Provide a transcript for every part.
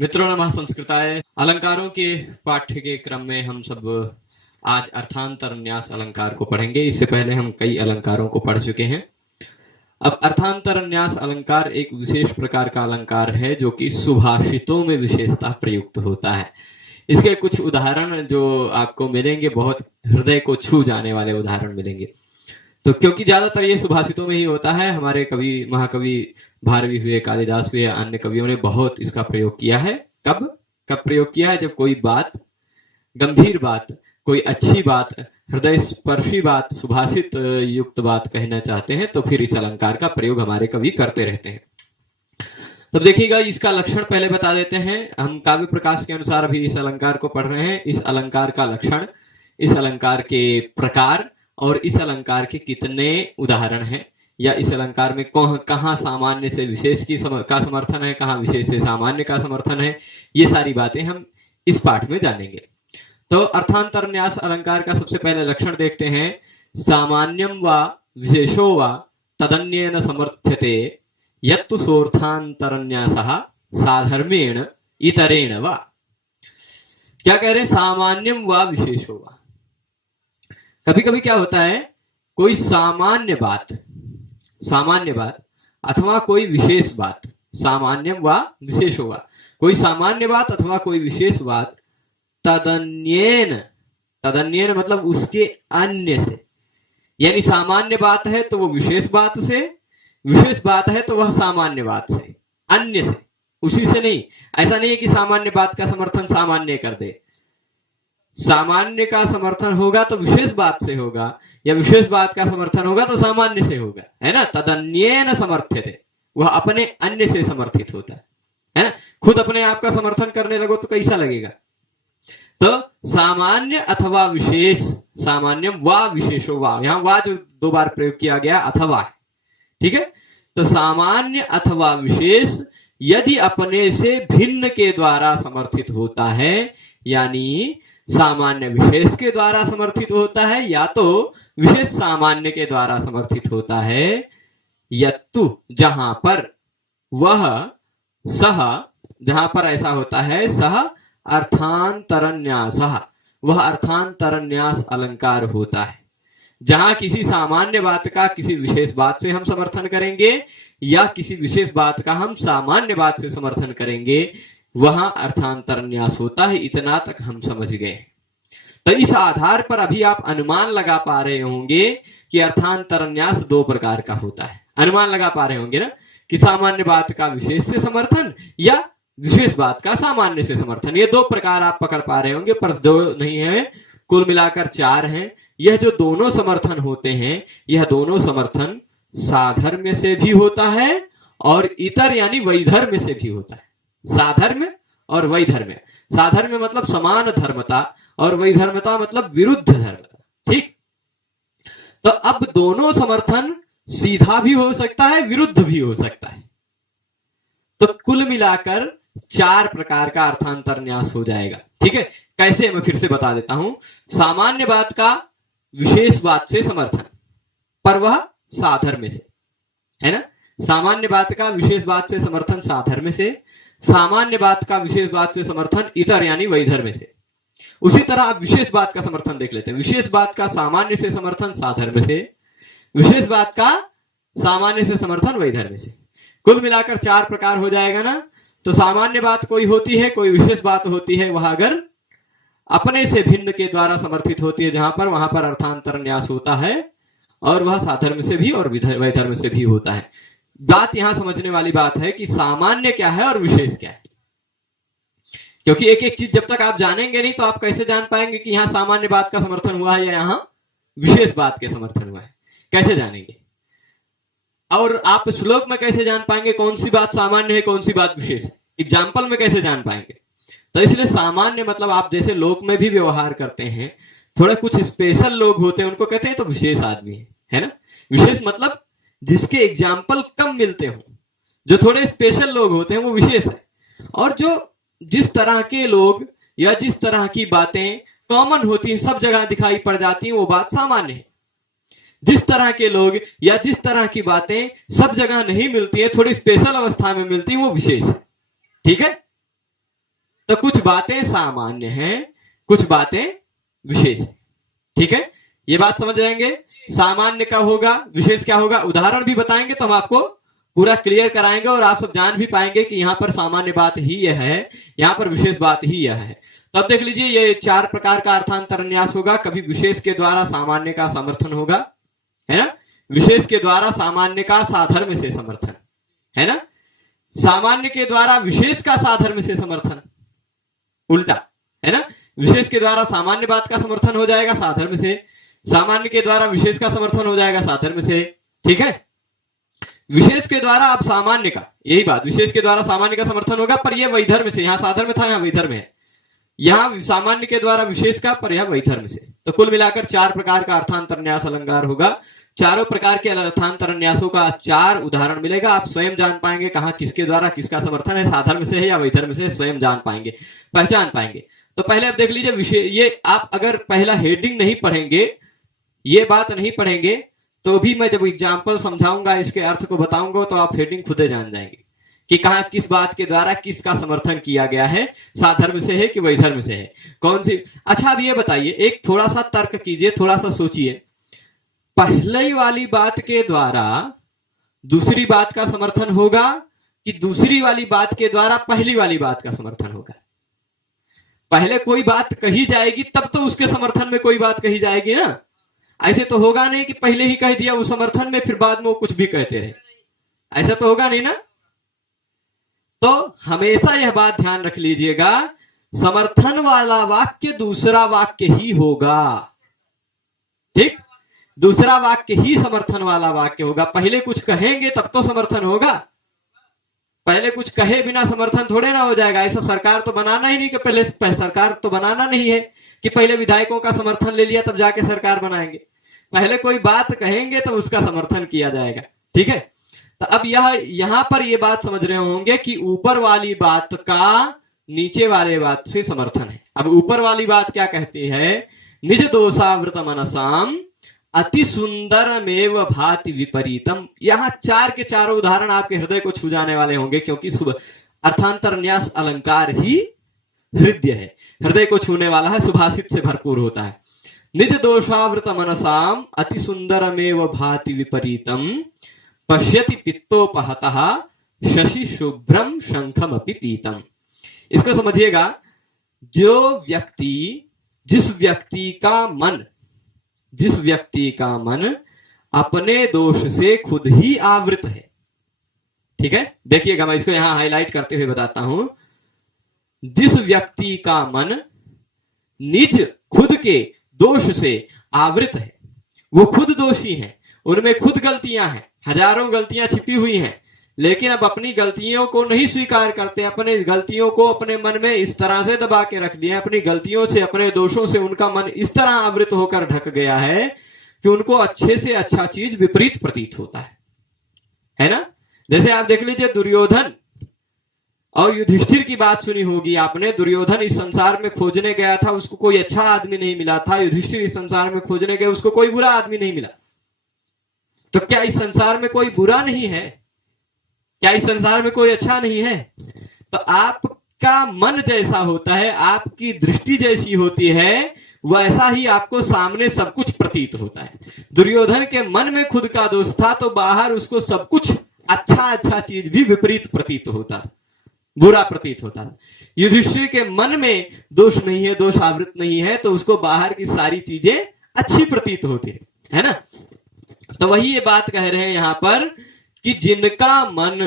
मित्रों नमः संस्कृताय। अलंकारों के पाठ्य के क्रम में हम सब आज अर्थांतर न्यास अलंकार को पढ़ेंगे। इससे पहले हम कई अलंकारों को पढ़ चुके हैं। अब अर्थांतर न्यास अलंकार एक विशेष प्रकार का अलंकार है जो कि सुभाषितों में विशेषता प्रयुक्त होता है। इसके कुछ उदाहरण जो आपको मिलेंगे बहुत हृदय को छू जाने वाले उदाहरण मिलेंगे। तो क्योंकि ज्यादातर ये सुभाषितों में ही होता है, हमारे कवि महाकवि भारवी हुए, कालिदास हुए, अन्य कवियों ने बहुत इसका प्रयोग किया है। कब प्रयोग किया है? जब कोई बात, गंभीर बात, कोई अच्छी बात, हृदय स्पर्शी बात, सुभाषित युक्त बात कहना चाहते हैं तो फिर इस अलंकार का प्रयोग हमारे कवि करते रहते हैं। तब देखिएगा, इसका लक्षण पहले बता देते हैं। हम काव्य प्रकाश के अनुसार अभी इस अलंकार को पढ़ रहे हैं। इस अलंकार का लक्षण, इस अलंकार के प्रकार और इस अलंकार के कितने उदाहरण हैं, या इस अलंकार में कहां सामान्य से विशेष का समर्थन है, कहां विशेष से सामान्य का समर्थन है, ये सारी बातें हम इस पाठ में जानेंगे। तो अर्थांतर न्यास अलंकार का सबसे पहले लक्षण देखते हैं। सामान्यम वा विशेषो वा तदन्येन समर्थ्यते यत्तु सोर्थांतरन्यासः साधर्मेण इतरेण वा। क्या कह रहे? सामान्यम वा विशेषो वा। कभी कभी क्या होता है, कोई सामान्य बात अथवा कोई विशेष बात, सामान्यम वा विशेषो वा, कोई सामान्य बात अथवा कोई विशेष बात तदन्येन मतलब उसके अन्य से, यानी सामान्य बात है तो वो विशेष बात से, विशेष बात है तो वह सामान्य बात से, अन्य से, उसी से नहीं। ऐसा नहीं है कि सामान्य बात का समर्थन सामान्य कर दे। सामान्य का समर्थन होगा तो विशेष बात से होगा, या विशेष बात का समर्थन होगा तो सामान्य से होगा, है ना। तदन्येन समर्थ्यते, वह अपने अन्य से समर्थित होता है ना। खुद अपने आप का समर्थन करने लगो तो कैसा लगेगा? तो सामान्य अथवा विशेष, सामान्यम वा विशेषो वा, यहां वा जो दो बार प्रयोग किया गया अथवा है, ठीक है। तो सामान्य अथवा विशेष यदि अपने से भिन्न के द्वारा समर्थित होता है, यानी सामान्य विशेष के द्वारा समर्थित होता है या तो विशेष सामान्य के द्वारा समर्थित होता है, यत्तु जहां पर, वह, सह, जहां पर ऐसा होता है, सह अर्थांतरन्यासः, वह अर्थांतरन्यास अलंकार होता है। जहां किसी सामान्य बात का किसी विशेष बात से हम समर्थन करेंगे या किसी विशेष बात का हम सामान्य बात से समर्थन करेंगे, वहां अर्थांतरन्यास होता है। इतना तक हम समझ गए। तो इस आधार पर अभी आप अनुमान लगा पा रहे होंगे कि अर्थांतरन्यास दो प्रकार का होता है। अनुमान लगा पा रहे होंगे ना, कि सामान्य बात का विशेष से समर्थन या विशेष बात का सामान्य से समर्थन। ये दो प्रकार आप पकड़ पा रहे होंगे, पर दो नहीं है, कुल मिलाकर चार हैं। यह जो दोनों समर्थन होते हैं, यह दोनों समर्थन साधर्म्य से भी होता है और इतर यानी वैधर्म्य से भी होता है। साधर्म्य और वैधर्म्य। साधर्म्य मतलब समान धर्मता और वैधर्मता मतलब विरुद्ध धर्मता, ठीक। तो अब दोनों समर्थन सीधा भी हो सकता है, विरुद्ध भी हो सकता है। तो कुल मिलाकर चार प्रकार का अर्थांतर न्यास हो जाएगा, ठीक है। कैसे, मैं फिर से बता देता हूं। सामान्य बात का विशेष बात से समर्थन, पर वह साधर्म्य से, है ना। सामान्य बात का विशेष बात से समर्थन साधर्म्य से, सामान्य बात का विशेष बात से समर्थन इतर यानी वैधर्म्य से। उसी तरह आप विशेष बात का समर्थन देख लेते हैं। विशेष बात का सामान्य से समर्थन साधर्म्य से, विशेष बात का सामान्य से समर्थन वैधर्म्य से। कुल मिलाकर चार प्रकार हो जाएगा ना। तो सामान्य बात कोई होती है, कोई विशेष बात होती है, वह अगर अपने से भिन्न के द्वारा समर्थित होती है जहां पर, वहां पर अर्थांतर न्यास होता है, और वह साधर्म्य से भी और वैधर्म्य से भी होता है। बात यहां समझने वाली बात है कि सामान्य क्या है और विशेष क्या है। क्योंकि एक एक चीज जब तक आप जानेंगे नहीं तो आप कैसे जान पाएंगे कि यहां सामान्य बात का समर्थन हुआ है या यहां विशेष बात के समर्थन हुआ है? कैसे जानेंगे? और आप श्लोक में कैसे जान पाएंगे कौन सी बात सामान्य है, कौन सी बात विशेष है? एग्जाम्पल में कैसे जान पाएंगे? तो इसलिए सामान्य मतलब आप जैसे लोक में भी व्यवहार करते हैं, थोड़े कुछ स्पेशल लोग होते हैं, उनको कहते हैं तो विशेष आदमी है ना। विशेष मतलब जिसके एग्जाम्पल कम मिलते हो, जो थोड़े स्पेशल लोग होते हैं वो विशेष है। और जो जिस तरह के लोग या जिस तरह की बातें कॉमन होती हैं, सब जगह दिखाई पड़ जाती हैं, वो बात सामान्य है। जिस तरह के लोग या जिस तरह की बातें सब जगह नहीं मिलती है, थोड़ी स्पेशल अवस्था में मिलती है, वो विशेष है, ठीक है। तो कुछ बातें सामान्य हैं, कुछ बातें विशेष हैं। ठीक है, ये बात समझ जाएंगे। सामान्य क्या होगा, विशेष क्या होगा, उदाहरण भी बताएंगे तो हम आपको पूरा क्लियर कराएंगे और आप सब जान भी पाएंगे कि यहां पर सामान्य बात ही यह है, यहां पर विशेष बात ही यह है। तो अब देख लीजिए, ये 4 प्रकार का अर्थांतर न्यास होगा। कभी विशेष के द्वारा सामान्य का समर्थन होगा, है ना, विशेष के द्वारा सामान्य का साधर्म से समर्थन, है ना, सामान्य के द्वारा विशेष का साधर्म से समर्थन, उल्टा, है ना, विशेष के द्वारा सामान्य बात का समर्थन हो जाएगा साधर्म से, सामान्य के द्वारा विशेष का समर्थन हो जाएगा साधर्म से। ठीक है, विशेष के द्वारा अब सामान्य का, यही बात, विशेष के द्वारा सामान्य का समर्थन होगा, पर यह वैधर्म से, यहां साधर्म था, यहां वैधर्म है, यहां सामान्य के द्वारा विशेष का, पर यह वैधर्म से। तो कुल मिलाकर 4 प्रकार का अर्थांतर न्यास अलंकार होगा। चारों प्रकार के अर्थांतर न्यासों का 4 उदाहरण मिलेगा। आप स्वयं जान पाएंगे कहां किसके द्वारा किसका समर्थन है, साधर्म से है या वैधर्म से, स्वयं जान पाएंगे, पहचान पाएंगे। तो पहले आप देख लीजिए विषय, ये आप अगर पहला हेडिंग नहीं पढ़ेंगे, ये बात नहीं पढ़ेंगे, तो भी मैं जब एग्जाम्पल समझाऊंगा, इसके अर्थ को बताऊंगा, तो आप हेडिंग खुदे जान जाएंगे कि कहां किस बात के द्वारा किसका समर्थन किया गया है, साधर्म से है कि वैधर्म से है, कौन सी। अच्छा, अब ये बताइए, एक थोड़ा सा तर्क कीजिए, थोड़ा सा सोचिए, पहले वाली बात के द्वारा दूसरी बात का समर्थन होगा कि दूसरी वाली बात के द्वारा पहली वाली बात का समर्थन होगा? पहले कोई बात कही जाएगी तब तो उसके समर्थन में कोई बात कही जाएगी ना, ऐसे तो होगा नहीं कि पहले ही कह दिया वो समर्थन में, फिर बाद में वो कुछ भी कहते रहे, ऐसा तो होगा नहीं ना। तो हमेशा यह बात ध्यान रख लीजिएगा, समर्थन वाला वाक्य दूसरा वाक्य ही होगा। ठीक, दूसरा वाक्य ही समर्थन वाला वाक्य होगा। पहले कुछ कहेंगे तब तो समर्थन होगा, पहले कुछ कहे बिना समर्थन थोड़े ना हो जाएगा। ऐसा सरकार तो बनाना ही नहीं कि पहले, सरकार तो बनाना नहीं है कि पहले विधायकों का समर्थन ले लिया तब जाके सरकार बनाएंगे। पहले कोई बात कहेंगे तो उसका समर्थन किया जाएगा। ठीक है, तो अब यहां पर ये बात समझ रहे होंगे कि ऊपर वाली बात का नीचे वाले बात से समर्थन है। अब ऊपर वाली बात क्या कहती है, निज दोषावृत मनसाम अति सुंदरमेव भाति विपरीतम। यहां 4 के चारों उदाहरण आपके हृदय को छू जाने वाले होंगे, क्योंकि अर्थांतर न्यास अलंकार ही हृदय है, हृदय को छूने वाला है, सुभाषित से भरपूर होता है। निज दोषावृत मनसाम अति सुंदरमेव भाति विपरीतम पश्यति पित्तोपहतः शशि शुभ्रम शंखम अपि पीतम। इसको समझिएगा, जिस व्यक्ति का मन अपने दोष से खुद ही आवृत है। ठीक है, देखिएगा, मैं इसको यहां हाईलाइट करते हुए बताता हूं। जिस व्यक्ति का मन निज खुद के दोष से आवृत है, वो खुद दोषी है, उनमें खुद गलतियां हैं, हजारों गलतियां छिपी हुई हैं, लेकिन अब अपनी गलतियों को नहीं स्वीकार करते, अपने गलतियों को अपने मन में इस तरह से दबा के रख दिया, अपनी गलतियों से, अपने दोषों से उनका मन इस तरह आवृत होकर ढक गया है कि उनको अच्छे से अच्छा चीज विपरीत प्रतीत होता है ना। जैसे आप देख लीजिए, दुर्योधन और युधिष्ठिर की बात सुनी होगी आपने। दुर्योधन इस संसार में खोजने गया था, उसको कोई अच्छा आदमी नहीं मिला था। युधिष्ठिर इस संसार में खोजने गए, उसको कोई बुरा आदमी नहीं मिला। तो क्या इस संसार में कोई बुरा नहीं है? क्या इस संसार में कोई अच्छा नहीं है? तो आपका मन जैसा होता है, आपकी दृष्टि जैसी होती है, वैसा ही आपको सामने सब कुछ प्रतीत होता है। दुर्योधन के मन में खुद का दोष था, तो बाहर उसको सब कुछ अच्छा चीज भी विपरीत प्रतीत होता था, बुरा प्रतीत होता था। युधिष्ठिर के मन में दोष नहीं है, दोष आवृत नहीं है, तो उसको बाहर की सारी चीजें अच्छी प्रतीत होती है ना। तो वही ये बात कह रहे हैं यहां पर कि जिनका मन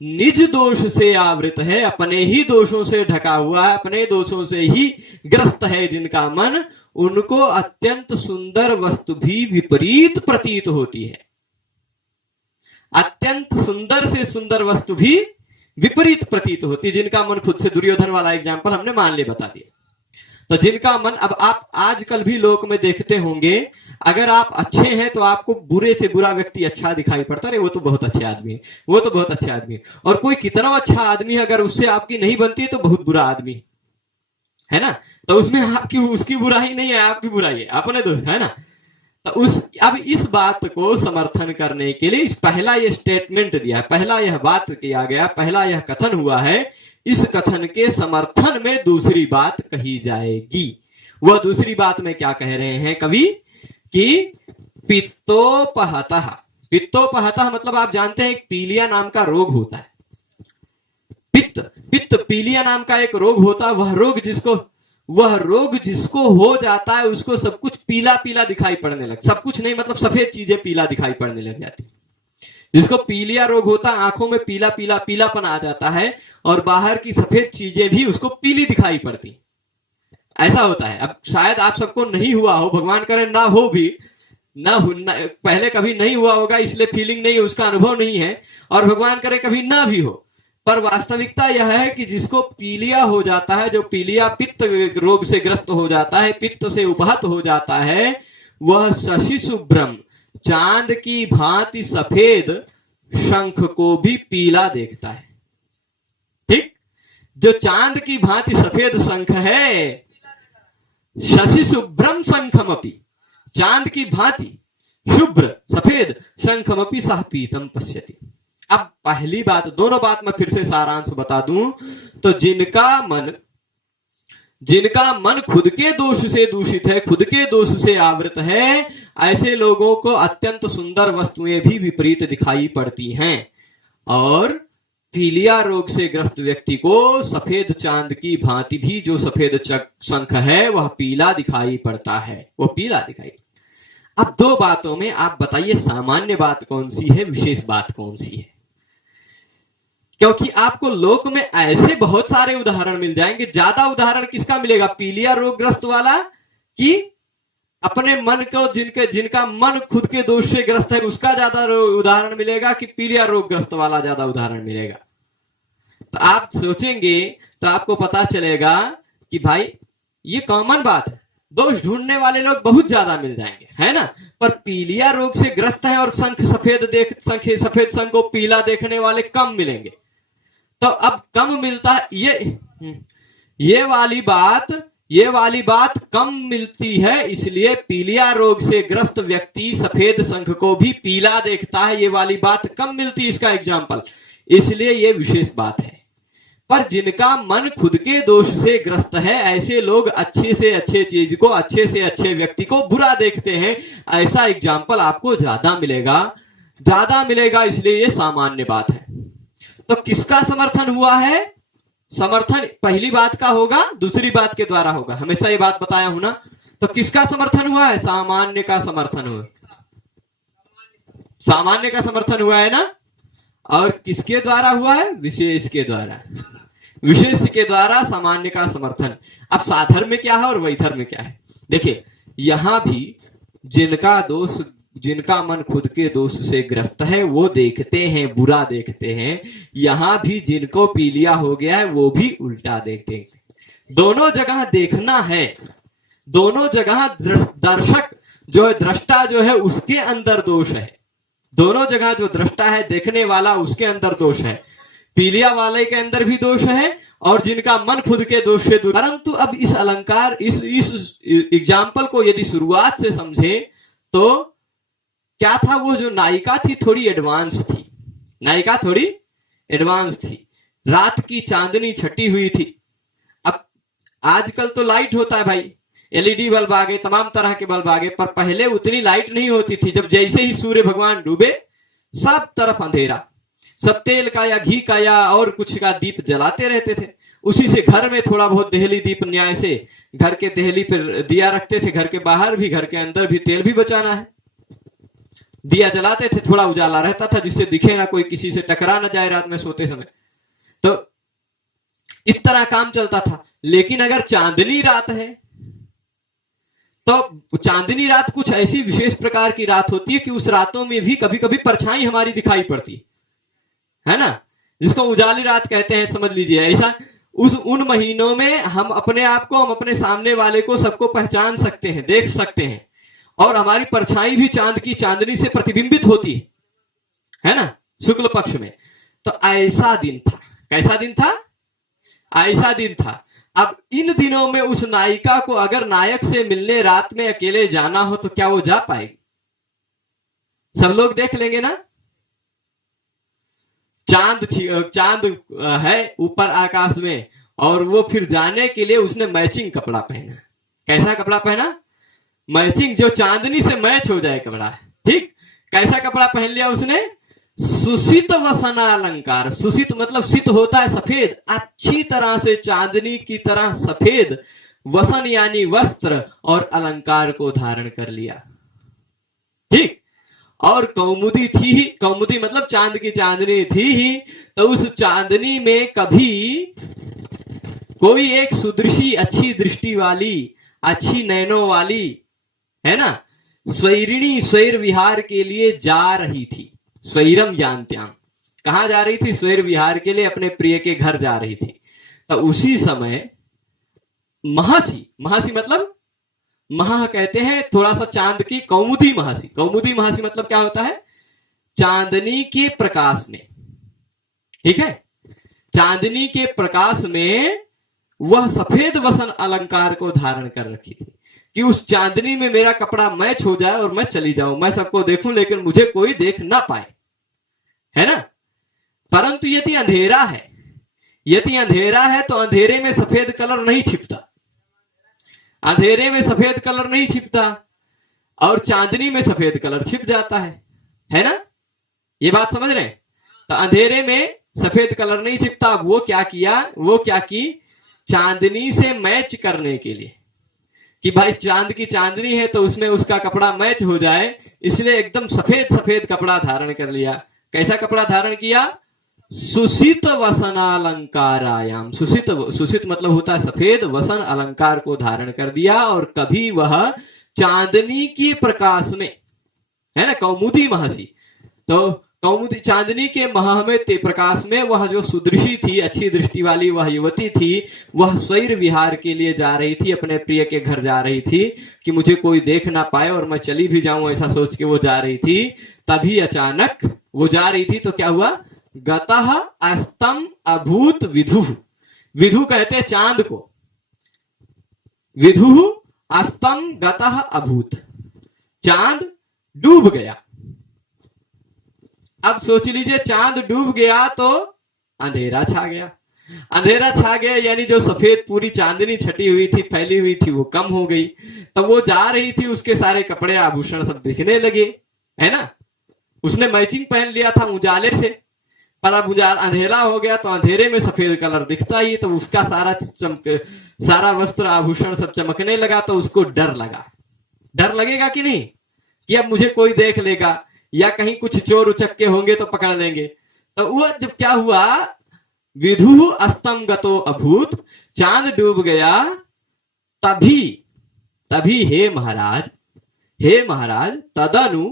निज दोष से आवृत है, अपने ही दोषों से ढका हुआ है, अपने दोषों से ही ग्रस्त है जिनका मन, उनको अत्यंत सुंदर वस्तु भी विपरीत प्रतीत होती है। अत्यंत सुंदर से सुंदर वस्तु भी विपरीत प्रतीत होती, जिनका मन खुद से, दुर्योधन वाला एग्जाम्पल हमने मान ले बता दिया। तो जिनका मन, अब आप आजकल भी लोक में देखते होंगे, अगर आप अच्छे हैं तो आपको बुरे से बुरा व्यक्ति अच्छा दिखाई पड़ता है, वो तो बहुत अच्छे आदमी है, वो तो बहुत अच्छे आदमी है। और कोई कितना अच्छा आदमी है, अगर उससे आपकी नहीं बनती है तो बहुत बुरा आदमी है ना। तो उसमें आपकी उसकी बुराई नहीं है, आपकी बुराई है, अपने दोस्त है ना। तो अब इस बात को समर्थन करने के लिए इस पहला यह स्टेटमेंट दिया है, पहला यह बात किया गया, पहला यह कथन हुआ है, इस कथन के समर्थन में दूसरी बात कही जाएगी। वह दूसरी बात में क्या कह रहे हैं कवि कि पित्तोपहतः, पित्तोपहतः मतलब आप जानते हैं एक पीलिया नाम का रोग होता है। पित्त पीलिया नाम का एक रोग होता है। वह रोग जिसको हो जाता है उसको सब कुछ पीला पीला दिखाई पड़ने लग, सब कुछ नहीं मतलब सफेद चीजें पीला दिखाई पड़ने लग जाती। जिसको पीलिया रोग होता है आंखों में पीला पीला पीलापन आ जाता है और बाहर की सफेद चीजें भी उसको पीली दिखाई पड़ती, ऐसा होता है। अब शायद आप सबको नहीं हुआ हो, भगवान करे ना हो भी, ना पहले कभी नहीं हुआ होगा इसलिए फीलिंग नहीं है, उसका अनुभव नहीं है, और भगवान करे कभी ना भी हो, पर वास्तविकता यह है कि जिसको पीलिया हो जाता है, जो पीलिया पित्त रोग से ग्रस्त हो जाता है, पित्त से उपहत हो जाता है, वह शशि शुभ्रम चांद की भांति सफेद शंख को भी पीला देखता है। ठीक, जो चांद की भांति सफेद शंख है, शशि शुभ्रम शंखमपि, चांद की भांति शुभ्र सफेद शंखमपि सह पीतम पश्यति। अब पहली बात, दोनों बात मैं फिर से सारांश बता दूं तो जिनका मन खुद के दोष से दूषित है, खुद के दोष से आवृत है, ऐसे लोगों को अत्यंत सुंदर वस्तुएं भी विपरीत दिखाई पड़ती हैं, और पीलिया रोग से ग्रस्त व्यक्ति को सफेद चांद की भांति भी जो सफेद शंख है वह पीला दिखाई पड़ता है, वह पीला दिखाई। अब दो बातों में आप बताइए सामान्य बात कौन सी है, विशेष बात कौन सी है? क्योंकि आपको लोक में ऐसे बहुत सारे उदाहरण मिल जाएंगे। ज्यादा उदाहरण किसका मिलेगा, पीलिया रोगग्रस्त वाला कि अपने मन को, जिनका मन खुद के दोष से ग्रस्त है उसका ज्यादा उदाहरण मिलेगा कि पीलिया रोगग्रस्त वाला ज्यादा उदाहरण मिलेगा? तो आप सोचेंगे तो आपको पता चलेगा कि भाई ये कॉमन बात है, दोष ढूंढने वाले लोग बहुत ज्यादा मिल जाएंगे, है ना, पर पीलिया रोग से ग्रस्त है और सफेद शंख को पीला देखने वाले कम मिलेंगे। तो अब कम मिलता है, ये वाली बात कम मिलती है, इसलिए पीलिया रोग से ग्रस्त व्यक्ति सफेद शंख को भी पीला देखता है, ये वाली बात कम मिलती है, इसका एग्जाम्पल, इसलिए ये विशेष बात है। पर जिनका मन खुद के दोष से ग्रस्त है, ऐसे लोग अच्छे से अच्छे चीज को, अच्छे से अच्छे व्यक्ति को बुरा देखते हैं, ऐसा एग्जाम्पल आपको ज्यादा मिलेगा, इसलिए ये सामान्य बात है। तो किसका समर्थन हुआ है? समर्थन पहली बात का होगा, दूसरी बात के द्वारा होगा, हमेशा ये बात बताया हूं ना। तो किसका समर्थन हुआ है? सामान्य का समर्थन हुआ, सामान्य का समर्थन हुआ है ना। और किसके द्वारा हुआ है? विशेष के द्वारा, विशेष के द्वारा सामान्य का समर्थन। अब साधर्म क्या है और वैधर्म क्या है? देखिए, यहां भी जिनका मन खुद के दोष से ग्रस्त है वो देखते हैं, बुरा देखते हैं, यहां भी जिनको पीलिया हो गया है वो भी उल्टा देखते हैं। दोनों जगह देखना है, दोनों जगह दर्शक जो है, दृष्टा जो है उसके अंदर दोष है, दोनों जगह जो दृष्टा है, देखने वाला, उसके अंदर दोष है। पीलिया वाले के अंदर भी दोष है और जिनका मन खुद के दोष से दूर। परंतु अब इस अलंकार, इस एग्जाम्पल को यदि शुरुआत से समझे तो क्या था, वो जो नायिका थी थोड़ी एडवांस थी, नायिका थोड़ी एडवांस थी, रात की चांदनी छटी हुई थी। अब आजकल तो लाइट होता है भाई, एलईडी बल्ब आ गए, तमाम तरह के बल्ब आ गए, पर पहले उतनी लाइट नहीं होती थी। जब जैसे ही सूर्य भगवान डूबे सब तरफ अंधेरा, सब तेल का या घी का या और कुछ का दीप जलाते रहते थे, उसी से घर में थोड़ा बहुत देहली दीप न्याय से घर के देहली पर दिया रखते थे, घर के बाहर भी घर के अंदर भी तेल भी बचाना है, दिया जलाते थे, थोड़ा उजाला रहता था जिससे दिखे ना, कोई किसी से टकरा ना जाए रात में सोते समय। तो इस तरह काम चलता था। लेकिन अगर चांदनी रात है तो चांदनी रात कुछ ऐसी विशेष प्रकार की रात होती है कि उस रातों में भी कभी कभी परछाई हमारी दिखाई पड़ती है ना, जिसको उजाली रात कहते हैं, समझ लीजिए। ऐसा उन महीनों में हम अपने आप को, हम अपने सामने वाले को, सबको पहचान सकते हैं, देख सकते हैं, और हमारी परछाई भी चांद की चांदनी से प्रतिबिंबित होती है ना, शुक्ल पक्ष में। तो ऐसा दिन था, कैसा दिन था? ऐसा दिन था। अब इन दिनों में उस नायिका को अगर नायक से मिलने रात में अकेले जाना हो तो क्या वो जा पाएगी? सब लोग देख लेंगे ना। चांद है ऊपर आकाश में, और वो फिर जाने के लिए उसने मैचिंग कपड़ा पहना। कैसा कपड़ा पहना? मैचिंग, जो चांदनी से मैच हो जाए कपड़ा। ठीक, कैसा कपड़ा पहन लिया उसने? सुसित वसना अलंकार। सुसित मतलब सित होता है सफेद, अच्छी तरह से चांदनी की तरह सफेद वसन यानी वस्त्र और अलंकार को धारण कर लिया। ठीक, और कौमुदी थी ही, कौमुदी मतलब चांद की चांदनी थी ही, तो उस चांदनी में कभी कोई एक सुदृशी, अच्छी दृष्टि वाली, अच्छी नैनों वाली, है ना, स्वैरिणी स्वैर विहार के लिए जा रही थी। स्वैरम जानत्याम, कहां जा रही थी? स्वैर विहार के लिए अपने प्रिय के घर जा रही थी। तो उसी समय महासी, महासी मतलब महा कहते हैं थोड़ा सा चांद की, कौमुदी महासी। कौमुदी महासी मतलब क्या होता है? चांदनी के प्रकाश में, ठीक है, चांदनी के प्रकाश में वह सफेद वसन अलंकार को धारण कर रखी थी कि उस चांदनी में मेरा कपड़ा मैच हो जाए और मैं चली जाऊं, मैं सबको देखूं लेकिन मुझे कोई देख ना पाए, है ना। परंतु यदि अंधेरा है, यदि अंधेरा है तो अंधेरे में सफेद कलर नहीं छिपता, अंधेरे में सफेद कलर नहीं छिपता, और चांदनी में सफेद कलर छिप जाता है ना। ये बात समझ रहे हैं? तो अंधेरे में सफेद कलर नहीं छिपता। वो क्या किया? वो क्या की? चांदनी से मैच करने के लिए कि भाई चांद की चांदनी है तो उसमें उसका कपड़ा मैच हो जाए, इसलिए एकदम सफेद सफेद कपड़ा धारण कर लिया। कैसा कपड़ा धारण किया? सुसित वसनालंकारायाम। सुसित मतलब होता है सफेद, वसन अलंकार को धारण कर दिया, और कभी वह चांदनी के प्रकाश में, है ना, कौमुदी महसी, तो कौमुदी चांदनी के महा में प्रकाश में वह जो सुदृशी थी, अच्छी दृष्टि वाली वह युवती थी, वह स्वैर विहार के लिए जा रही थी, अपने प्रिय के घर जा रही थी कि मुझे कोई देख ना पाए और मैं चली भी जाऊं, ऐसा सोच के वो जा रही थी। तभी अचानक वो जा रही थी तो क्या हुआ? गतः अस्तम अभूत विधु। विधु कहते हैं चांद को, विधु अस्तम गतः अभूत, चांद डूब गया। अब सोच लीजिए, चांद डूब गया तो अंधेरा छा गया। अंधेरा छा गया यानी जो सफेद पूरी चांदनी छटी हुई थी, फैली हुई थी, वो कम हो गई। तब वो जा रही थी, उसके सारे कपड़े आभूषण सब दिखने लगे, है ना। उसने मैचिंग पहन लिया था उजाले से, पर अब उजाला अंधेरा हो गया तो अंधेरे में सफेद कलर दिखता ही, तो उसका सारा वस्त्र आभूषण सब चमकने लगा। तो उसको डर लगा। डर लगेगा कि नहीं कि अब मुझे कोई देख लेगा या कहीं कुछ चोर उचक्के होंगे तो पकड़ लेंगे। तो वो जब क्या हुआ? विधु अस्तम गतो अभूत, चांद डूब गया। तभी हे महाराज तदनु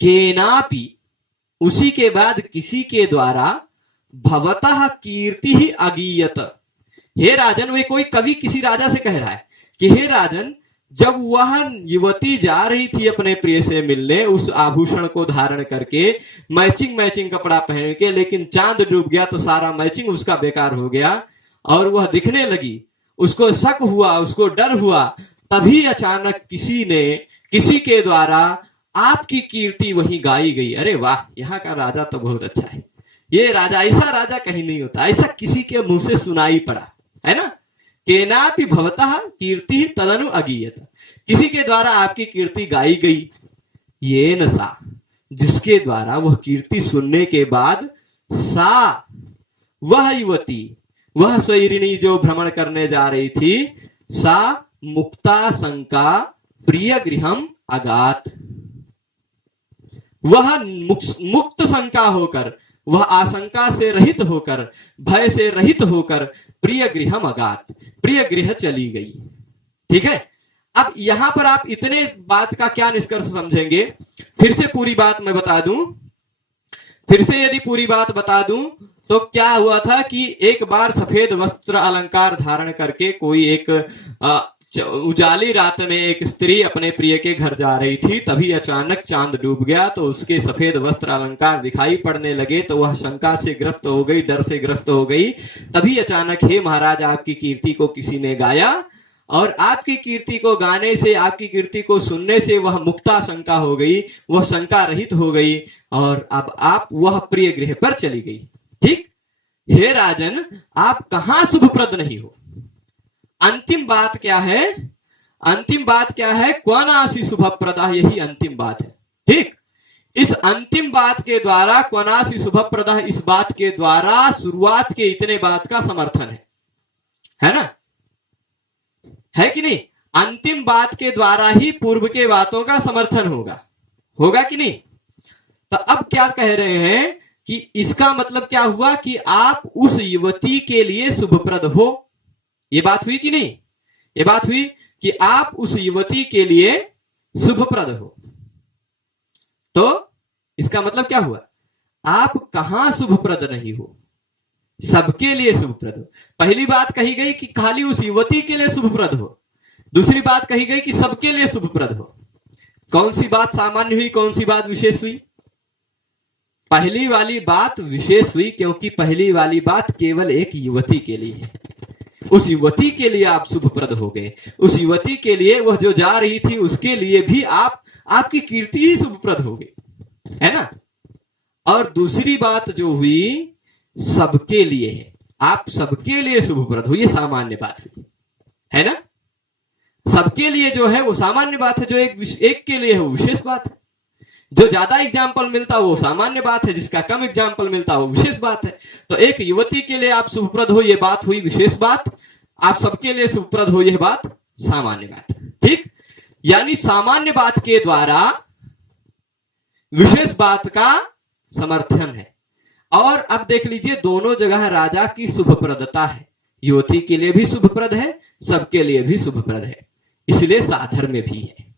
केनापि, उसी के बाद किसी के द्वारा भवतः कीर्ति ही अगीयत। हे राजन, वे कोई कवि किसी राजा से कह रहा है कि हे राजन, जब वह युवती जा रही थी अपने प्रिय से मिलने, उस आभूषण को धारण करके, मैचिंग कपड़ा पहन के, लेकिन चांद डूब गया तो सारा मैचिंग उसका बेकार हो गया और वह दिखने लगी। उसको शक हुआ, उसको डर हुआ। तभी अचानक किसी के द्वारा आपकी कीर्ति वहीं गाई गई। अरे वाह, यहाँ का राजा तो बहुत अच्छा है, ये राजा, ऐसा राजा कहीं नहीं होता, ऐसा किसी के मुंह से सुनाई पड़ा, है ना। केनापि भवतः कीर्ति तदनु अगीयत, किसी के द्वारा आपकी कीर्ति गाई गई। ये न सा, जिसके द्वारा वह कीर्ति सुनने के बाद, सा वह युवती, वह स्वैरिणी जो भ्रमण करने जा रही थी, सा मुक्ता शंका प्रिय गृहम अगात, वह मुक्त शंका होकर, वह आशंका से रहित होकर, भय से रहित होकर प्रिय गृहम अगात, प्रिय गृह चली गई। ठीक है। अब यहां पर आप इतने बात का क्या निष्कर्ष समझेंगे? फिर से पूरी बात मैं बता दूं, फिर से यदि पूरी बात बता दूं तो क्या हुआ था कि एक बार सफेद वस्त्र अलंकार धारण करके कोई एक उजाली रात में एक स्त्री अपने प्रिय के घर जा रही थी, तभी अचानक चांद डूब गया तो उसके सफेद वस्त्र अलंकार दिखाई पड़ने लगे तो वह शंका से ग्रस्त हो गई, डर से ग्रस्त हो गई। तभी अचानक, हे महाराज, आपकी कीर्ति को किसी ने गाया और आपकी कीर्ति को गाने से, आपकी कीर्ति को सुनने से वह मुक्ता शंका हो गई, वह शंका रहित हो गई और अब आप वह प्रिय गृह पर चली गई। ठीक, हे राजन, आप कहां शुभप्रद नहीं हो। अंतिम बात क्या है? अंतिम बात क्या है? क्वनासी शुभप्रदा, यही अंतिम बात है। ठीक, इस अंतिम बात के द्वारा, क्वनासी शुभप्रदा, इस बात के द्वारा शुरुआत के इतने बात का समर्थन है ना? है कि नहीं? अंतिम बात के द्वारा ही पूर्व के बातों का समर्थन होगा कि नहीं? तो अब क्या कह रहे हैं कि इसका मतलब क्या हुआ कि आप उस युवती के लिए शुभप्रद हो। ये बात हुई कि नहीं? ये बात हुई कि आप उस युवती के लिए शुभप्रद हो। तो इसका मतलब क्या हुआ? आप कहां शुभप्रद नहीं हो? सबके लिए शुभप्रद हो। पहली बात कही गई कि खाली उस युवती के लिए शुभप्रद हो, दूसरी बात कही गई कि सबके लिए शुभप्रद हो। कौन सी बात सामान्य हुई, कौन सी बात विशेष हुई? पहली वाली बात विशेष हुई, क्योंकि पहली वाली बात केवल एक युवती के लिए है। उस युवती के लिए आप शुभप्रद हो गए, उस युवती के लिए, वह जो जा रही थी उसके लिए भी आपकी कीर्ति ही शुभप्रद हो गई, है ना? और दूसरी बात जो हुई, सबके लिए है, आप सबके लिए शुभप्रद हो, ये सामान्य बात है ना? सबके लिए जो है वो सामान्य बात है, जो एक के लिए है वो विशेष बात है। जो ज्यादा एग्जाम्पल मिलता है वो सामान्य बात है, जिसका कम एग्जाम्पल मिलता है वो विशेष बात है। तो एक युवती के लिए आप शुभप्रद हो, ये बात हुई विशेष बात, आप सबके लिए शुभप्रद हो, यह बात सामान्य बात। ठीक, यानी सामान्य बात के द्वारा विशेष बात का समर्थन है। और अब देख लीजिए, दोनों जगह राजा की शुभप्रदता है, युवती के लिए भी शुभप्रद है, सबके लिए भी शुभप्रद है, इसलिए साधर्म्य भी है।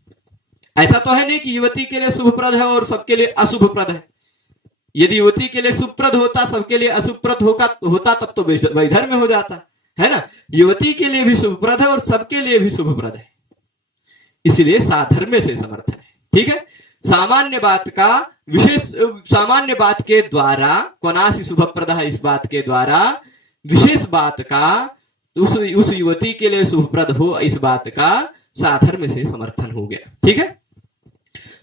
ऐसा तो है नहीं कि युवती के लिए शुभप्रद है और सबके लिए अशुभप्रद है। यदि युवती के लिए शुभप्रद होता, सबके लिए अशुभप्रद होता तब तो वैधर्म्य हो जाता, है ना? युवती के लिए भी शुभप्रद है और सबके लिए भी शुभप्रद है, इसलिए साधर्म्य से समर्थ है। ठीक है, सामान्य बात का विशेष, सामान्य बात के द्वारा क्वनासी शुभप्रद है, इस बात के द्वारा विशेष बात का उस युवती के लिए शुभप्रद हो, इस बात का साधर्म्य से समर्थन हो गया। ठीक है,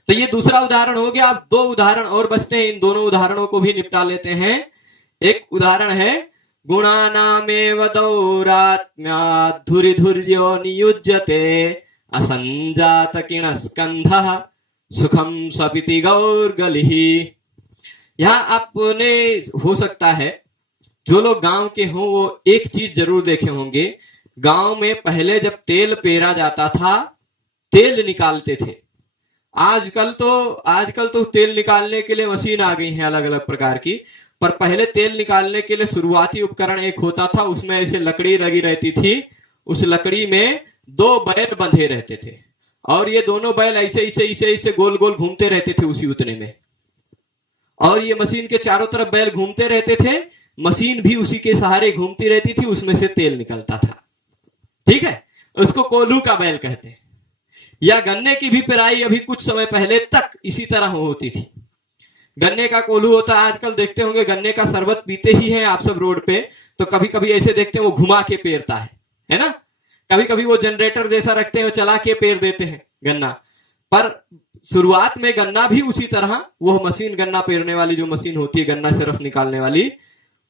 तो ये दूसरा उदाहरण हो गया। अब दो उदाहरण और बचते हैं, इन दोनों उदाहरणों को भी निपटा लेते हैं। एक उदाहरण है, गुणानामेव दौरात्म्यात् धुरिधुर्यो नियुज्यते असंजात किणस्कंधः सुखम स्वपिति गौरगलिः। यहां आपने, हो सकता है जो लोग गांव के हों वो एक चीज जरूर देखे होंगे, गांव में पहले जब तेल पेरा जाता था, तेल निकालते थे। आजकल तो तेल निकालने के लिए मशीन आ गई है अलग अलग प्रकार की, पर पहले तेल निकालने के लिए शुरुआती उपकरण एक होता था, उसमें ऐसे लकड़ी लगी रहती थी, उस लकड़ी में दो बैल बंधे रहते थे और ये दोनों बैल ऐसे गोल गोल घूमते रहते थे उसी उतने में, और ये मशीन के चारों तरफ बैल घूमते रहते थे, मशीन भी उसी के सहारे घूमती रहती थी, उसमें से तेल निकलता था। ठीक है, उसको कोल्हू का बैल कहते हैं। या गन्ने की भी पेराई अभी कुछ समय पहले तक इसी तरह होती थी। गन्ने का कोल्हू होता है, आजकल देखते होंगे गन्ने का शरबत पीते ही हैं आप सब रोड पे, तो कभी कभी ऐसे देखते हैं वो घुमा के पेरता है ना? कभी कभी वो जनरेटर जैसा रखते हैं, वो चला के पेर देते हैं गन्ना। पर शुरुआत में गन्ना भी उसी तरह, वो मशीन, गन्ना पेरने वाली जो मशीन होती है, गन्ना से रस निकालने वाली,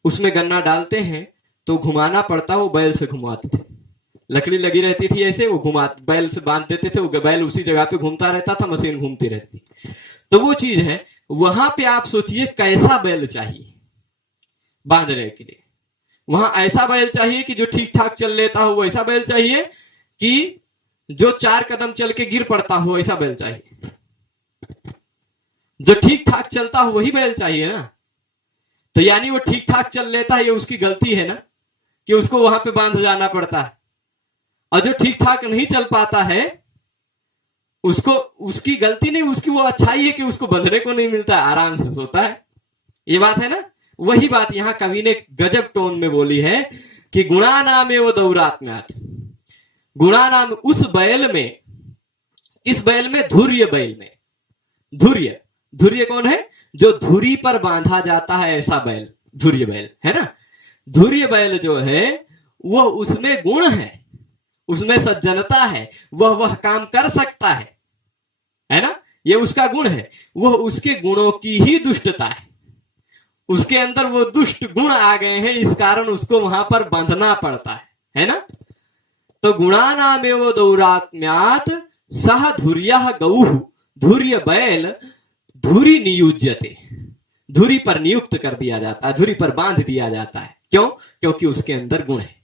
उसमें गन्ना डालते हैं तो घुमाना पड़ता, वो बैल से घुमाते थे, लकड़ी लगी रहती थी ऐसे, वो बैल से बांध देते थे, वो बैल उसी जगह पे घूमता रहता था, मशीन घूमती रहती। तो वो चीज है, वहां पे आप सोचिए कैसा बैल चाहिए बांधने के लिए। वहां ऐसा बैल चाहिए कि जो ठीक ठाक चल लेता हो, वो ऐसा बैल चाहिए कि जो 4 कदम चल के गिर पड़ता हो, ऐसा बैल चाहिए। जो ठीक ठाक चलता हो वही बैल चाहिए ना। तो यानी वो ठीक ठाक चल लेता है, ये उसकी गलती है ना कि उसको वहां पे बांध जाना पड़ता है। और जो ठीक ठाक नहीं चल पाता है, उसको, उसकी गलती नहीं, उसकी वो अच्छाई है कि उसको बंधने को नहीं मिलता, आराम से सोता है। ये बात है ना। वही बात यहां कवि ने गजब टोन में बोली है कि गुणा नाम है वो दौरात्म्यात्। गुणा नाम उस बैल में, इस बैल में, धुर्य बैल में, धुर्य, धुर्य कौन है? जो धुरी पर बांधा जाता है ऐसा बैल धुर्य बैल है ना। धुर्य बैल जो है वह, उसमें गुण है, उसमें सज्जनता है, वह काम कर सकता है ना, ये उसका गुण है। वह उसके गुणों की ही दुष्टता है, उसके अंदर वो दुष्ट गुण आ गए हैं, इस कारण उसको वहां पर बांधना पड़ता है ना। तो गुणानामेव दौरात्म्यात् सह धुर्यः गौः, धुर्य बैल धुरी नियुज्यते, धुरी पर नियुक्त कर दिया जाता है, धुरी पर बांध दिया जाता है। क्यों? क्योंकि उसके अंदर गुण है।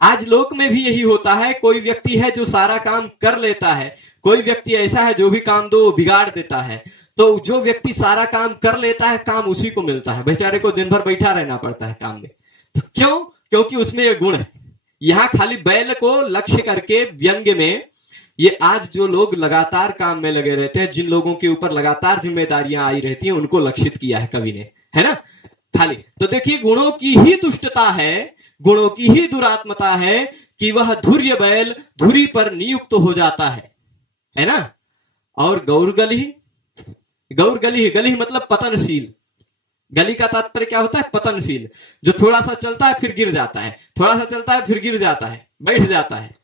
आज लोक में भी यही होता है, कोई व्यक्ति है जो सारा काम कर लेता है, कोई व्यक्ति ऐसा है जो भी काम दो बिगाड़ देता है। तो जो व्यक्ति सारा काम कर लेता है, काम उसी को मिलता है, बेचारे को दिन भर बैठा रहना पड़ता है काम में। तो क्यों? क्योंकि उसमें ये गुण है। यहां खाली बैल को लक्ष्य करके व्यंग्य में, ये आज जो लोग लगातार काम में लगे रहते हैं, जिन लोगों के ऊपर लगातार जिम्मेदारियां आई रहती हैं, उनको लक्षित किया है कवि ने, है ना। खाली तो देखिए, गुणों की ही दुष्टता है, गुणों की ही दुरात्मता है कि वह धुर्य बैल धुरी पर नियुक्त हो जाता है ना। और गौरगली, गौरगली, गली मतलब पतनशील, गली का तात्पर्य क्या होता है? पतनशील, जो थोड़ा सा चलता है फिर गिर जाता है, थोड़ा सा चलता है फिर गिर जाता है, बैठ जाता है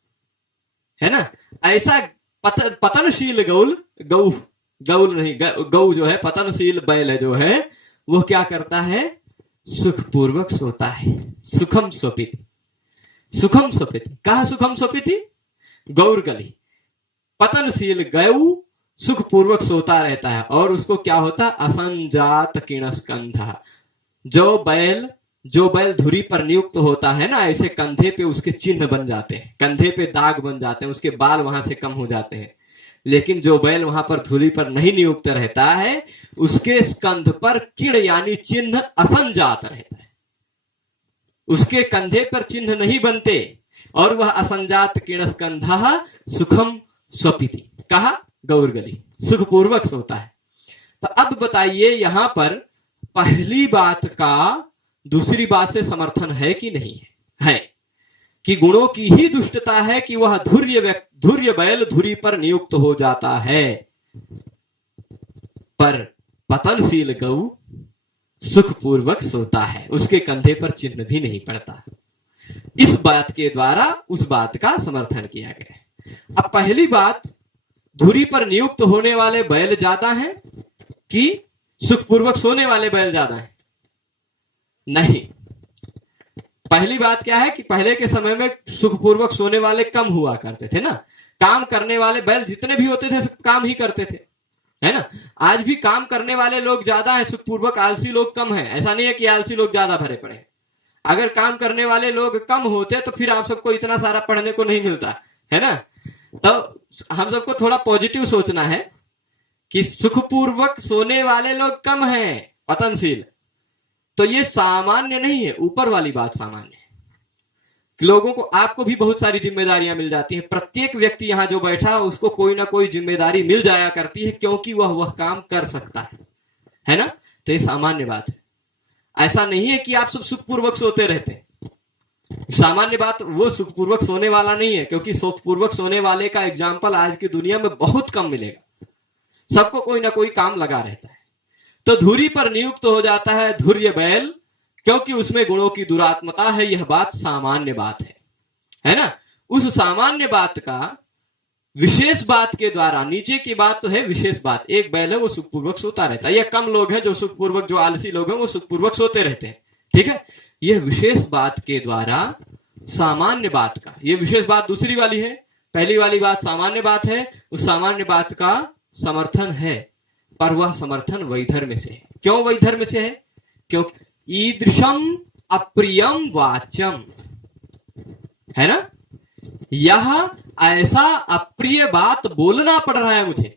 ना। ऐसा पतनशील गौल, गौ, गौल नहीं, गौ जो है, पतनशील बैल है जो है, वो क्या करता है? सुखपूर्वक सोता है। सुखम स्वपिति, सुखम स्वपिति, कहा सुखम स्वपिति? गौरगली, पतनशील गौ सुखपूर्वक सोता रहता है। और उसको क्या होता? असंजात किणस्कंधा, जो बैल धुरी पर नियुक्त होता है ना, ऐसे कंधे पे उसके चिन्ह बन जाते हैं, कंधे पे दाग बन जाते हैं, उसके बाल वहां से कम हो जाते हैं। लेकिन जो बैल वहां पर धुरी पर नहीं नियुक्त रहता है, उसके स्कंध पर किण यानी चिन्ह असंजात रहता है, उसके कंधे पर चिन्ह नहीं बनते, और वह असंजात किणस्कंधा सुखम स्वपिति, कहा? गौरगली, सुखपूर्वक सोता है। तो अब बताइए, यहां पर पहली बात का दूसरी बात से समर्थन है कि नहीं है? है कि गुणों की ही दुष्टता है कि वह धुर्य बैल धुरी पर नियुक्त हो जाता है, पर पतनशील गौ सुखपूर्वक सोता है, उसके कंधे पर चिन्ह भी नहीं पड़ता। इस बात के द्वारा उस बात का समर्थन किया गया है। अब पहली बात, धुरी पर नियुक्त होने वाले बैल ज्यादा हैं कि सुखपूर्वक सोने वाले बैल ज्यादा हैं? नहीं। पहली बात क्या है कि पहले के समय में सुखपूर्वक सोने वाले कम हुआ करते थे ना, काम करने वाले बैल जितने भी होते थे सब काम ही करते थे, है ना। आज भी काम करने वाले लोग ज्यादा हैं, सुखपूर्वक आलसी लोग कम हैं। ऐसा नहीं है कि आलसी लोग ज्यादा भरे पड़े। अगर काम करने वाले लोग कम होते तो फिर आप सबको इतना सारा पढ़ने को नहीं मिलता, है ना। तो हम सबको थोड़ा पॉजिटिव सोचना है कि सुखपूर्वक सोने वाले लोग कम हैं, पतनशील। तो ये सामान्य नहीं है, ऊपर वाली बात सामान्य है। लोगों को, आपको भी बहुत सारी जिम्मेदारियां मिल जाती हैं। प्रत्येक व्यक्ति यहां जो बैठा उसको कोई ना कोई जिम्मेदारी मिल जाया करती है, क्योंकि वह काम कर सकता है ना। तो ये सामान्य बात है। ऐसा नहीं है कि आप सब सुखपूर्वक सोते रहते। सामान्य बात, वो सुखपूर्वक सोने वाला नहीं है, क्योंकि सुखपूर्वक सोने वाले का एग्जाम्पल आज की दुनिया में बहुत कम मिलेगा। सबको कोई ना कोई काम लगा रहता है। तो धुरी पर नियुक्त हो जाता है धुर्य बैल, क्योंकि उसमें गुणों की दुरात्मता है। यह बात सामान्य बात है ना। उस सामान्य बात का विशेष बात के द्वारा, नीचे की बात तो है विशेष बात, एक बैल है वो सुखपूर्वक सोता रहता है, या कम लोग हैं जो सुखपूर्वक, जो आलसी लोग हैं वो सुखपूर्वक सोते रहते हैं, ठीक है। यह विशेष बात के द्वारा सामान्य बात का, यह विशेष बात दूसरी वाली है, पहली वाली बात सामान्य बात है, उस सामान्य बात का समर्थन है, पर वह समर्थन वैधर्म्य से है। क्यों वैधर्म्य से है? क्योंकि ईदृशम अप्रियम वाच्यम, है ना। यह ऐसा अप्रिय बात बोलना पड़ रहा है मुझे।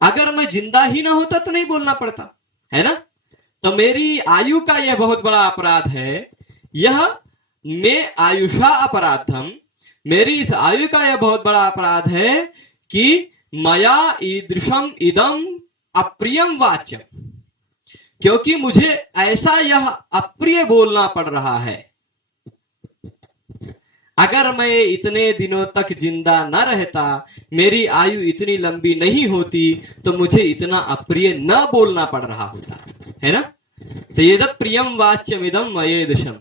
अगर मैं जिंदा ही ना होता तो नहीं बोलना पड़ता, है ना। तो मेरी आयु का यह बहुत बड़ा अपराध है। यह मैं आयुषा अपराधम, मेरी इस आयु का यह बहुत बड़ा अपराध है कि मया ईदृशम इदम अप्रियम वाच्यम, क्योंकि मुझे ऐसा यह अप्रिय बोलना पड़ रहा है। अगर मैं इतने दिनों तक जिंदा न रहता, मेरी आयु इतनी लंबी नहीं होती, तो मुझे इतना अप्रिय न बोलना पड़ रहा होता, है ना। तो ये प्रियम वाच्यमिदम मयेदशम,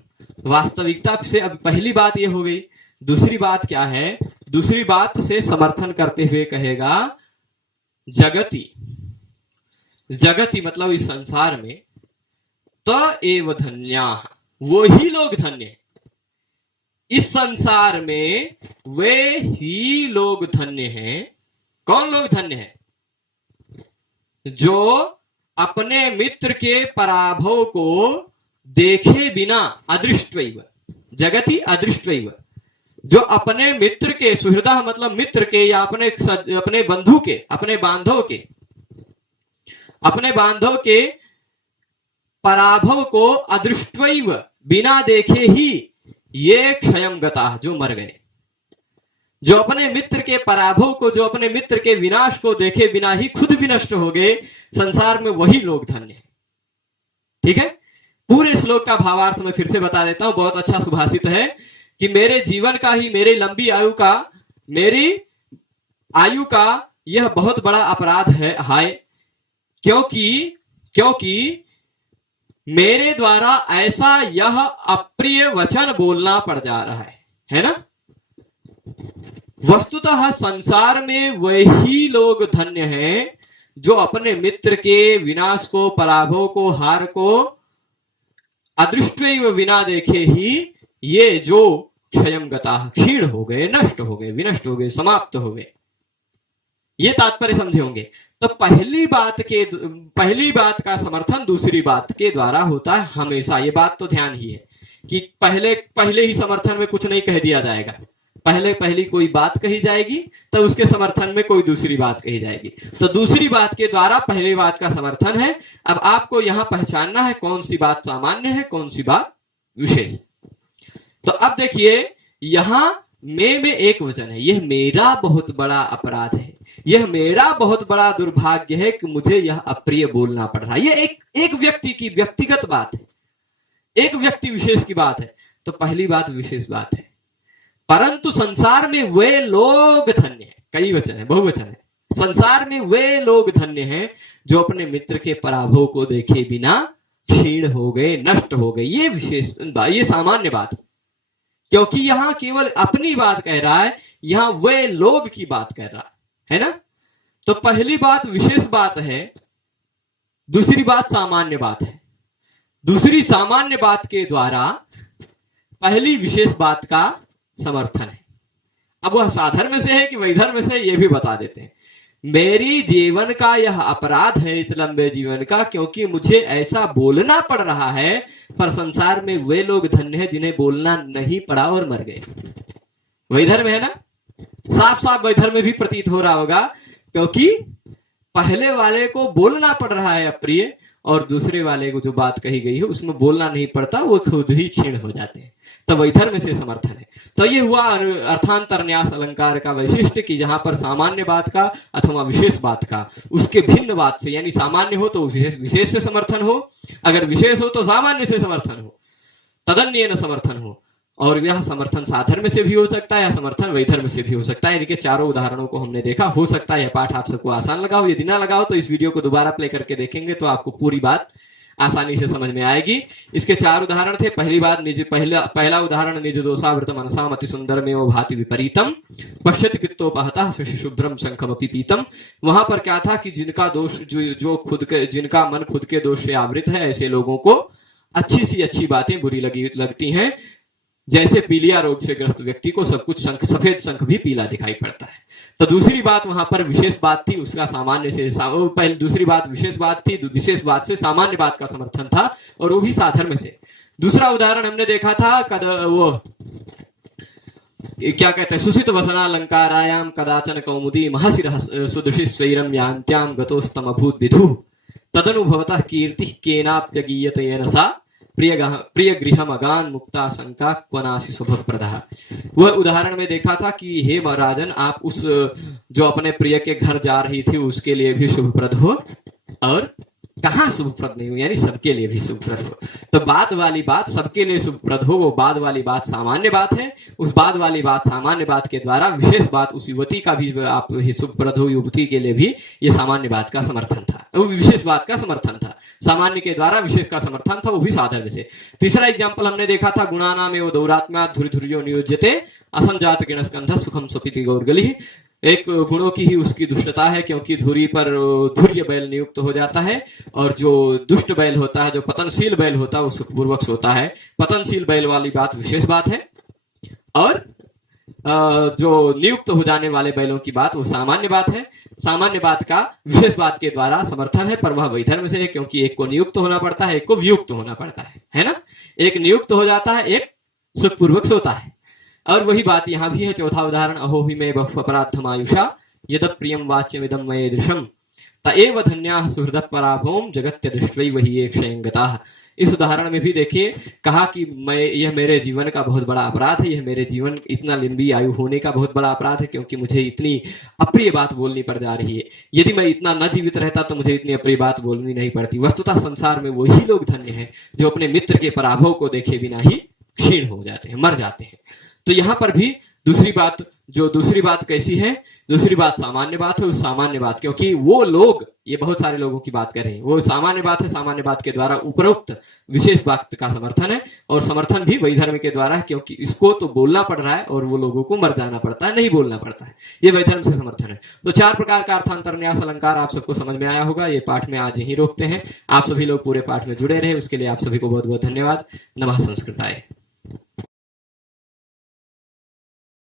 वास्तविकता से अब पहली बात ये हो गई। दूसरी बात क्या है? दूसरी बात से समर्थन करते हुए कहेगा जगति, जगति मतलब इस संसार में, तो एव धन्याः, वो ही लोग धन्य हैं। इस संसार में वे ही लोग धन्य हैं। कौन लोग धन्य हैं? जो अपने मित्र के पराभव को देखे बिना, अदृष्ट्वैव, जगति अदृष्ट्वैव, जो अपने मित्र के, सुहृदः मतलब मित्र के या अपने बंधु के, अपने बांधव के पराभव को अदृष्ट्वैव, बिना देखे ही, ये क्षयम गताः, जो मर गए। जो अपने मित्र के पराभव को, जो अपने मित्र के विनाश को देखे बिना ही खुद भी नष्ट हो गए, संसार में वही लोग धन्य हैं। ठीक है, पूरे श्लोक का भावार्थ मैं फिर से बता देता हूं। बहुत अच्छा सुभाषित है कि मेरे जीवन का ही, मेरी लंबी आयु का, मेरी आयु का यह बहुत बड़ा अपराध है, हाय, क्योंकि मेरे द्वारा ऐसा यह अप्रिय वचन बोलना पड़ जा रहा है ना। वस्तुतः संसार में वही लोग धन्य हैं जो अपने मित्र के विनाश को, पराभव को, हार को अदृष्ट्वैव, बिना देखे ही, ये जो क्षयम गताः, क्षीण हो गए, नष्ट हो गए, विनष्ट हो गए, समाप्त हो गए। ये तात्पर्य समझे होंगे। तो पहली बात का समर्थन दूसरी बात के द्वारा होता है हमेशा। ये बात तो ध्यान ही है कि पहले ही समर्थन में कुछ नहीं कह दिया जाएगा। पहली कोई बात कही जाएगी, तो उसके समर्थन में कोई दूसरी बात कही जाएगी। तो दूसरी बात के द्वारा पहली बात का समर्थन है। अब आपको यहां पहचानना है कौन सी बात सामान्य है, कौन सी बात विशेष। तो अब देखिए, यहां में एक वचन है, यह मेरा बहुत बड़ा अपराध है, यह मेरा बहुत बड़ा दुर्भाग्य है कि मुझे यह अप्रिय बोलना पड़ रहा है। यह एक व्यक्ति की व्यक्तिगत बात है, एक व्यक्ति विशेष की बात है। तो पहली बात विशेष बात है। परंतु संसार में वे लोग धन्य हैं, कई वचन है, बहुवचन है। संसार में वे लोग धन्य हैं जो अपने मित्र के पराभव को देखे बिना क्षीण हो गए, नष्ट हो गए। ये विशेष, ये सामान्य बात है, क्योंकि यहां केवल अपनी बात कह रहा है, यहां वे लोग की बात कह रहा है ना। तो पहली बात विशेष बात है, दूसरी बात सामान्य बात है। दूसरी सामान्य बात के द्वारा पहली विशेष बात का समर्थन है। अब वह साधर्म से है कि वैधर्म से, यह भी बता देते हैं। मेरी जीवन का यह अपराध है, इतने लंबे जीवन का, क्योंकि मुझे ऐसा बोलना पड़ रहा है। पर संसार में वे लोग धन्य हैं जिन्हें बोलना नहीं पड़ा और मर गए। वैधर्म है ना, साफ साफ वैधर्म भी प्रतीत हो रहा होगा, क्योंकि पहले वाले को बोलना पड़ रहा है अप्रिय, और दूसरे वाले को जो बात कही गई है उसमें बोलना नहीं पड़ता, वो खुद ही क्षीण हो जाते हैं। तो वैधर्म से समर्थन है। तो ये हुआ अर्थांतर न्यास अलंकार का वैशिष्ट, कि जहां पर सामान्य बात का अथवा विशेष बात का, उसके भिन्न बात से, यानी सामान्य हो तो विशेष से समर्थन हो, अगर विशेष हो तो सामान्य से समर्थन हो, तदन्येन समर्थन हो। और यह समर्थन साधर्म से भी हो सकता है, या समर्थन वैधर्म से भी हो सकता है। इनके चारों उदाहरणों को हमने देखा। हो सकता है यह पाठ आप सबको आसान लगा हो, यदि ना लगा हो तो इस वीडियो को दोबारा प्ले करके देखेंगे तो आपको पूरी बात आसानी से समझ में आएगी। इसके चार उदाहरण थे। पहला उदाहरण निज दोषावृत मनसाम अति सुंदर में भाति विपरीतम पश्यति पित्तोपहतः शुभ्रम शंखमपि पीतम। वहां पर क्या था कि जिनका दोष, जिनका मन खुद के दोष से आवृत है, ऐसे लोगों को अच्छी सी अच्छी बातें बुरी लगती हैं। जैसे पीलिया रोग से ग्रस्त व्यक्ति को सब कुछ सफेद शंख भी पीला दिखाई पड़ता है। तो दूसरी बात वहां पर विशेष बात थी, उसका सामान्य से पहले दूसरी बात विशेष बात थी, विशेष बात से सामान्य बात का समर्थन था, और वो भी साधर्म से। दूसरा उदाहरण हमने देखा था वो क्या कहते हैं, सुसित वसनालंकारायाम कदाचन कौमुदी महसिर सुदुषि स्वैरम यान्त्याम गतोस्तम अभूत विधु तदनुभवतः कीर्ति केनाप्यगीयतेन सा प्रिय गृह मगान मुक्ता शंका क्वनासी शुभप्रदा। वह उदाहरण में देखा था कि हे महाराजन, आप उस जो अपने प्रिय के घर जा रही थी उसके लिए भी शुभप्रद हो, और कहाँ शुभप्रद नहीं हो, यानी सबके लिए भी शुभप्रद हो। तो बाद वाली बात सबके लिए शुभप्रद हो, वो बाद वाली बात सामान्य बात है। उस बाद वाली बात सामान्य बात के द्वारा विशेष बात उस युवती का भी आप शुभप्रद हो, युवती के लिए भी ये सामान्य बात का समर्थन था, वो विशेष बात का समर्थन था। सामान्य के द्वारा विशेष का समर्थन था, वो भी साधर्म्य से। तीसरा एग्जाम्पल हमने देखा था, गुणानामेव दौरात्म्या धुर्यो नियोज्यते असंजात किणस्कंध सुखम स्वपिति गौरगली। एक गुणों की ही उसकी दुष्टता है, क्योंकि धुरी पर धुर्य बैल नियुक्त हो जाता है, और जो दुष्ट बैल होता है, जो पतनशील बैल होता है, वो सुखपूर्वक होता है। पतनशील बैल वाली बात विशेष बात है, और जो नियुक्त हो जाने वाले बैलों की बात वो सामान्य बात है। सामान्य बात का विशेष बात के द्वारा समर्थन है, पर वह वैधर्म से है, क्योंकि एक को नियुक्त होना पड़ता है, एक को वियुक्त होना पड़ता है ना। एक नियुक्त हो जाता है, एक सुखपूर्वक सोता है। और वही बात यहां भी है। चौथा उदाहरण, अहो हि मे बहु अपराधमायुषा यद प्रियम वाच्यमिदं मये दृशम तएव धन्याः सुहृदः पराभौम जगत्य दृष्ट्वैव हि ये क्षयंगताः। इस उदाहरण में भी देखिए, कहा कि यह मेरे जीवन का बहुत बड़ा अपराध है, यह मेरे जीवन इतना लंबी आयु होने का बहुत बड़ा अपराध है, क्योंकि मुझे इतनी अप्रिय बात बोलनी पड़ जा रही है। यदि मैं इतना न जीवित रहता तो मुझे इतनी अप्रिय बात बोलनी नहीं पड़ती। वस्तुतः संसार में वही लोग धन्य हैं जो अपने मित्र के पराभव को देखे बिना ही क्षीण हो जाते हैं, मर जाते हैं। तो यहां पर भी दूसरी बात कैसी है? दूसरी बात सामान्य बात है। उस सामान्य बात, क्योंकि वो लोग, ये बहुत सारे लोगों की बात कर रहे हैं, वो सामान्य बात है। सामान्य बात के द्वारा उपरोक्त विशेष बात का समर्थन है, और समर्थन भी वैधर्म के द्वारा है, क्योंकि इसको तो बोलना पड़ रहा है और वो लोगों को मर जाना पड़ता है, नहीं बोलना पड़ता है। ये वैधर्म से समर्थन है। तो 4 प्रकार का अर्थांतर न्यास अलंकार आप सबको समझ में आया होगा। ये पाठ में आज यहीं रोकते हैं। आप सभी लोग पूरे पाठ में जुड़े रहे, उसके लिए आप सभी को बहुत बहुत धन्यवाद। नमः संस्कृताय।